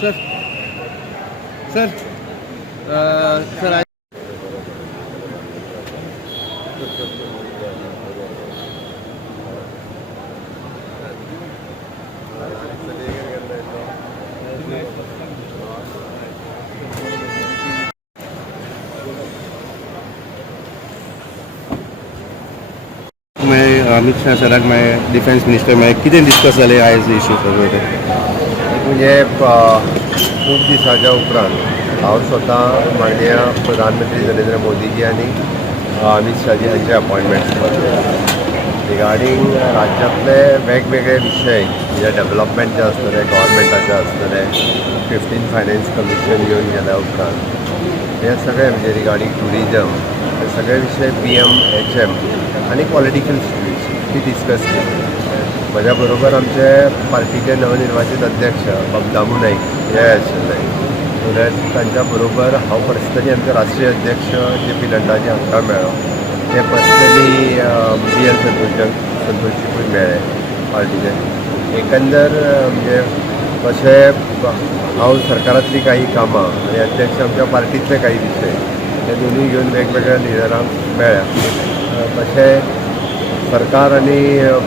Sir sir sir मैं अमित शाह सराक मैं डिफेन्स मिनिस्टर मैं कितें डिस्कस जालें आयज इश्यू सगळे म्हणजे खूप दिसाच्या उपरांत हांव स्वता माननीय प्रधानमंत्री नरेंद्र मोदीजी आणि अमित शाहजी हांचे अपॉइंटमेंट रिगार्डींग राज्यांतले वेगवेगळे विशय जे डेव्हलपमेंट जे आसतले गव्हर्मेंटाचे आसतले 15 फायनान्स कमिशन येवन गेल्या उपरांत हे सगळे म्हणजे रिगार्डींग टुरिजम हे सगळे विशय PMHM आणि पॉलिटिकल इश्यूज ती डिस्कस केली. म्हज्या बरोबर आमचे पार्टीचे नवनिर्वाचित अध्यक्ष दामू नाईक हे आशिल्ले. तांच्या बरोबर हांव पर्सनली आमचे राष्ट्रीय अध्यक्ष JP नड्डाजी हांकां मेळ्ळो. ते पर्सनली BL संतोषजीकूय मेळ्ळे पार्टीचे. एकंदर म्हणजे कशें हांव सरकारांतली काही कामां आणि अध्यक्ष आमच्या पार्टीतले काही विशय हे दोनूय घेवन वेगवेगळ्या लिडरांक मेळ्ळ्या. तशें सरकार आणि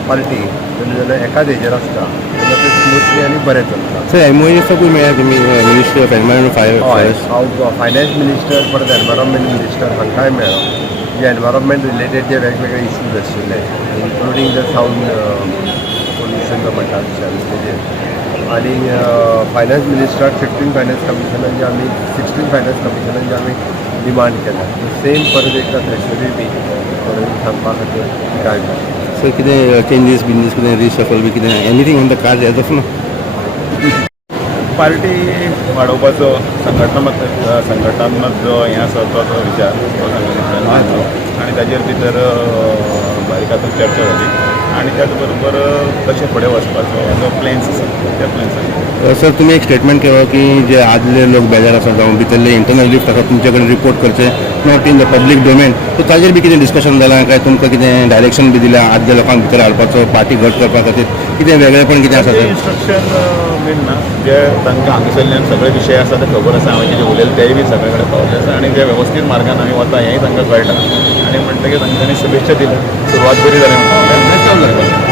पार्टी दोन जाणां एकाच हेजेर आसता तेन्ना तें स्मुथली आनी बरें चलता. सर MOU मेळ्ळा तुमी मिनिस्टर ऑफ एनवायरमेंट हांव फायनान्स मिनिस्टर परत एनवायरमेंट मिनिस्टर हांकांय मेळ्ळो. जे एनवायरमेंट रिलेटेड जे वेगवेगळे इश्यूज आशिल्ले इन्क्लुडींग द सावंड पोल्युशन जो म्हणटा तेजेर आनी फायनान्स मिनिस्टराक 15 फायनान्स कमिशनान जे आमी 16 फायनान्स कमिशनान जे आमी डिमांड केला सेम परत एकदा थ्रेशोल्ड बी परत सांगपा खातीर काय सर कितें चेंजीस बिंजीस कितें रिशफल बी कितें anything on the card as of now party वाडोवपाचो संघटनात्मक जो हें आसा तो विचार आनी ताजेर भितर बारीकातून चर्चा जाली आणि त्याच बरोबर कशें फुडें वचपाचो जो प्लॅन्स आसा त्या प्लॅन्साचेर. सर तुम्ही एक स्टेटमेंट केलो की जे आदले लोक बेजार आसा जावं भितरले इंटरनल लिफ्ट आसा तुमचे कडेन रिपोर्ट करचे not in the public domain. So ताजेर बी कितें डिस्कशन जालां काय तुमकां कितें डायरेक्शन बी दिल्या आदल्या लोकांक भितर हाडपाचो पार्टी घट करपा खातीर कितें वेगळेपण कितें आसा सर? इन्स्ट्रक्शन बीन ना जे तांकां हांगासरल्यान सगळे विशय आसा ते खबर आसा हांवें जे उलयले तेय बी सगळे कडेन पावले आसा आनी जे वेवस्थीत मार्गान आमी वता हेंय तांकां कळटा आनी म्हणटकीर तांच्यांनी शुभेच्छा दिल्या. सुरवात बरी जाली म्हणटा